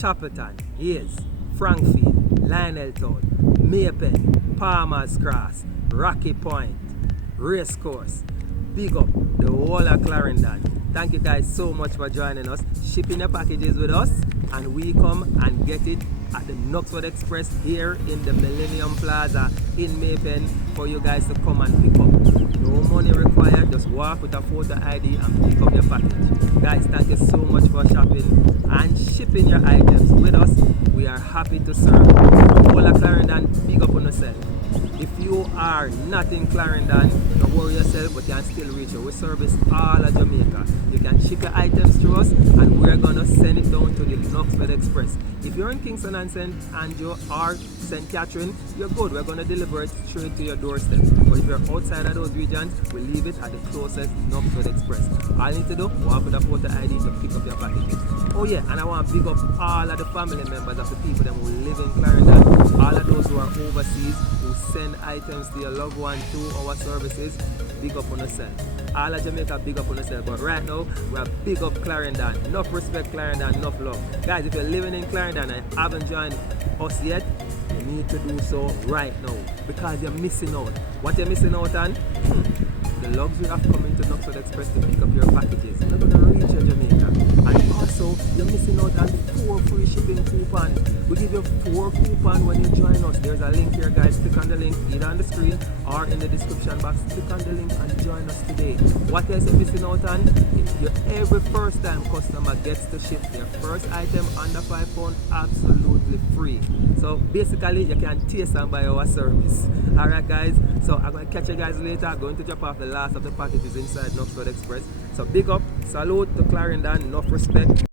Chapelton, Hayes, Frankfield, Lioneltown, Maypen, Palmer's Cross, Rocky Point, Racecourse. Big up the whole of Clarendon. Thank you guys so much for joining us, shipping your packages with us, and we come and get it at the Knoxford Express here in the Millennium Plaza in Maypen for you guys to come and pick up. No money required, just walk with a photo ID and pick up your package. Guys, thank you so much for shopping and shipping your items with us. We are happy to serve. All of Clarendon, big up on yourself. If you are not in Clarendon, don't worry yourself, but you can still reach us. We service all of Jamaica. You can ship your items through us and we're gonna send it down to the Knoxford Express. If you're in Kingston and St. Andrew or St. Catherine, you're good. We're gonna deliver it straight to your doorstep. But if you're outside of those regions, we'll leave it at the closest Knoxford Express. All you need to do, walk with a photo ID to pick up your packages. Oh yeah, and I want to big up all of the family members of the people that who live in Clarendon, all of those who are overseas, who send items to your loved one through our services. Big up on yourself. All of Jamaica, big up on yourself. But right now, we're big up Clarendon. Enough respect Clarendon, enough love. Guys, if you're living in Clarendon and haven't joined us yet, you need to do so right now because you're missing out. What you're missing out on? The luxury of coming to Knoxford Express to pick up your packages. You're going to reach your Jamaica. And also, you're missing out on 4 free shipping coupons. We give you 4 coupons when you join us. There's a link here, guys. Click on the link either on the screen or in the description box. Click on the link and join us today. What else you're missing out on? Your every first time customer gets to ship their first item under £5 absolutely free. So basically, you can taste and buy our service. Alright guys, so I'm going to catch you guys later. I'm going to drop off the last of the packages inside Knoxford Express. So big up, salute to Clarendon, enough respect.